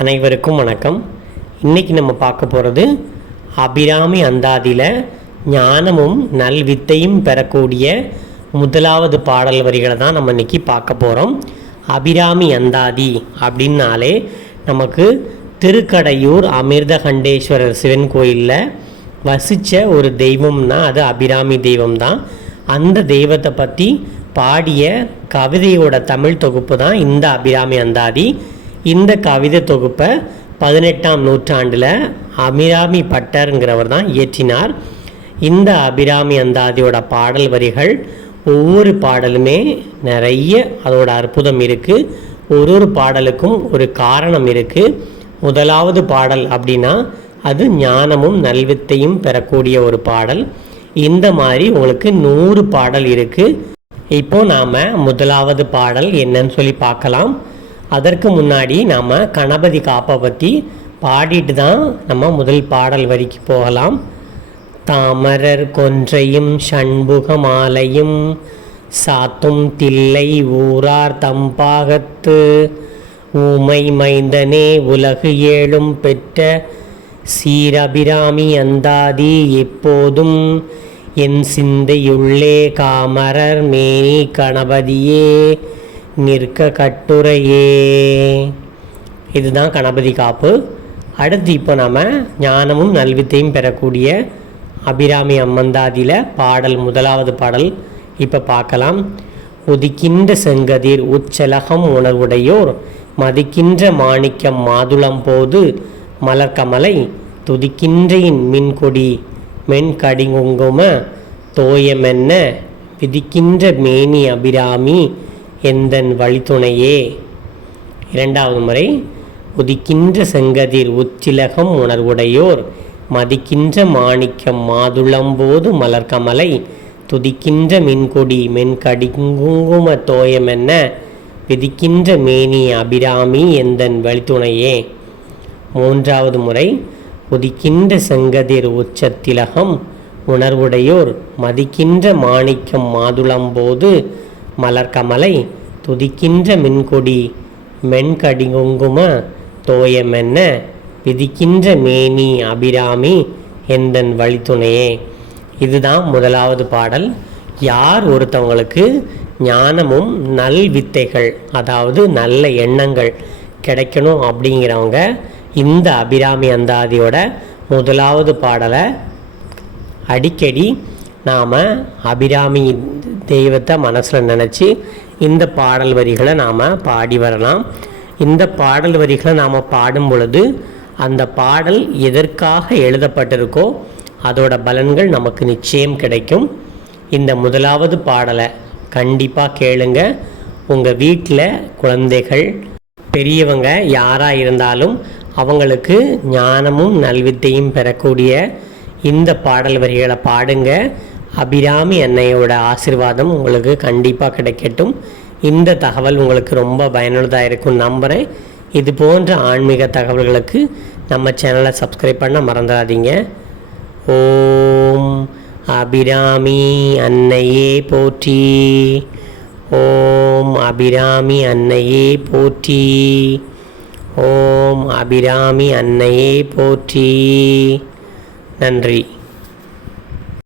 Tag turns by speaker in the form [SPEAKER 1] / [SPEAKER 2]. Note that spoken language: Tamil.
[SPEAKER 1] அனைவருக்கும் வணக்கம் இன்றைக்கி நம்ம பார்க்க போகிறது அபிராமி அந்தாதியில் ஞானமும் நல்வித்தையும் பெறக்கூடிய முதலாவது பாடல் வரிகளை தான் நம்ம இன்றைக்கி பார்க்க போகிறோம் அபிராமி அந்தாதி அப்படின்னாலே நமக்கு திருக்கடையூர் அமிர்தகண்டேஸ்வரர் சிவன் கோயிலில் வசித்த ஒரு தெய்வம்னா அது அபிராமி தெய்வம் தான் அந்த தெய்வத்தை பற்றி பாடிய கவிதையோட தமிழ் தொகுப்பு தான் இந்த அபிராமி அந்தாதி இந்த கவிதை தொகுப்பை பதினெட்டாம் நூற்றாண்டில் அபிராமி பட்டருங்கிறவர் தான் இயற்றினார் இந்த அபிராமி அந்தாதியோட பாடல் வரிகள் ஒவ்வொரு பாடலுமே நிறைய அதோட அற்புதம் இருக்குது ஒரு ஒரு பாடலுக்கும் ஒரு காரணம் இருக்குது முதலாவது பாடல் அப்படின்னா அது ஞானமும் நல்வித்தையும் பெறக்கூடிய ஒரு பாடல் இந்த மாதிரி உங்களுக்கு நூறு பாடல் இருக்குது இப்போது நாம் முதலாவது பாடல் என்னன்னு சொல்லி பார்க்கலாம் அதற்கு முன்னாடி நாம் கணபதி காப்பை பற்றி பாடிட்டு தான் நம்ம முதல் பாடல் வரிக்கு போகலாம் தாமரர் கொன்றையும் சண்புக மாலையும் சாத்தும் தில்லை ஊரார் தம்பாகத்து ஊமை மைந்தனே உலகு ஏழும் பெற்ற சீரபிராமி அந்தாதி எப்போதும் என் சிந்தையுள்ளே காமரர் மேனி கணபதியே நிற்க கட்டுரையே இதுதான் கணபதி காப்பு அடுத்து இப்போ நம்ம ஞானமும் நல்வித்தையும் பெறக்கூடிய அபிராமி அம்மந்தாதியில் பாடல் முதலாவது பாடல் இப்போ பார்க்கலாம் உதிக்கின்ற செங்கதிர் உச்சலகம் உணர்வுடையோர் மதிக்கின்ற மாணிக்கம் மாதுளம் போது மலர்கமலை துதிக்கின்றையின் மின்கொடி மென்கடிங்குங்கும தோயமென்ன விதிக்கின்ற மேனி அபிராமி எந்தன் வழித்துணையே இரண்டாவது முறை உதிக்கின்ற செங்கதிர் உச்சிலகம் உணர்வுடையோர் மதிக்கின்ற மாணிக்கம் மாதுளம்போது மலர்கமலை துதிக்கின்ற மின்கொடி மென்கடிங்குங்கும தோயமென்ன விதிக்கின்ற மேனி அபிராமி எந்தன் வழித்துணையே மூன்றாவது முறை உதிக்கின்ற செங்கதிர் உச்சத்திலகம் உணர்வுடையோர் மதிக்கின்ற மாணிக்கம் மாதுளம்போது மலர்கமலை துதிக்கின்ற மின்கொடி மென்கடிங்குங்கும தோயமென்ன விதிக்கின்ற மேனி அபிராமி எந்தன் வழித்துணையே இதுதான் முதலாவது பாடல் யார் ஒருத்தவங்களுக்கு ஞானமும் நல் வித்தைகள் அதாவது நல்ல எண்ணங்கள் கிடைக்கணும் அப்படிங்கிறவங்க இந்த அபிராமி அந்தாதியோட முதலாவது பாடலை அடிக்கடி நாம் அபிராமி தெய்வத்தை மனசில் நினச்சி இந்த பாடல் வரிகளை நாம் பாடி வரலாம் இந்த பாடல் வரிகளை நாம் பாடும் பொழுது அந்த பாடல் எதற்காக எழுதப்பட்டிருக்கோ அதோட பலன்கள் நமக்கு நிச்சயம் கிடைக்கும் இந்த முதலாவது பாடலை கண்டிப்பாக கேளுங்க உங்கள் வீட்டில் குழந்தைகள் பெரியவங்க யாராக இருந்தாலும் அவங்களுக்கு ஞானமும் நல்வித்தையும் பெறக்கூடிய இந்த பாடல் வரிகளை பாடுங்க அபிராமி அன்னையோட ஆசிர்வாதம் உங்களுக்கு கண்டிப்பாக கிடைக்கட்டும் இந்த தகவல் உங்களுக்கு ரொம்ப பயனுள்ளதாக இருக்கும் நம்புகிறேன் இது போன்ற ஆன்மீக தகவல்களுக்கு நம்ம சேனலை சப்ஸ்கிரைப் பண்ண மறந்துடாதீங்க ஓம் அபிராமி அன்னையே போற்றி ஓம் அபிராமி அன்னையே போற்றி ஓம் அபிராமி அன்னையே போற்றி நன்றி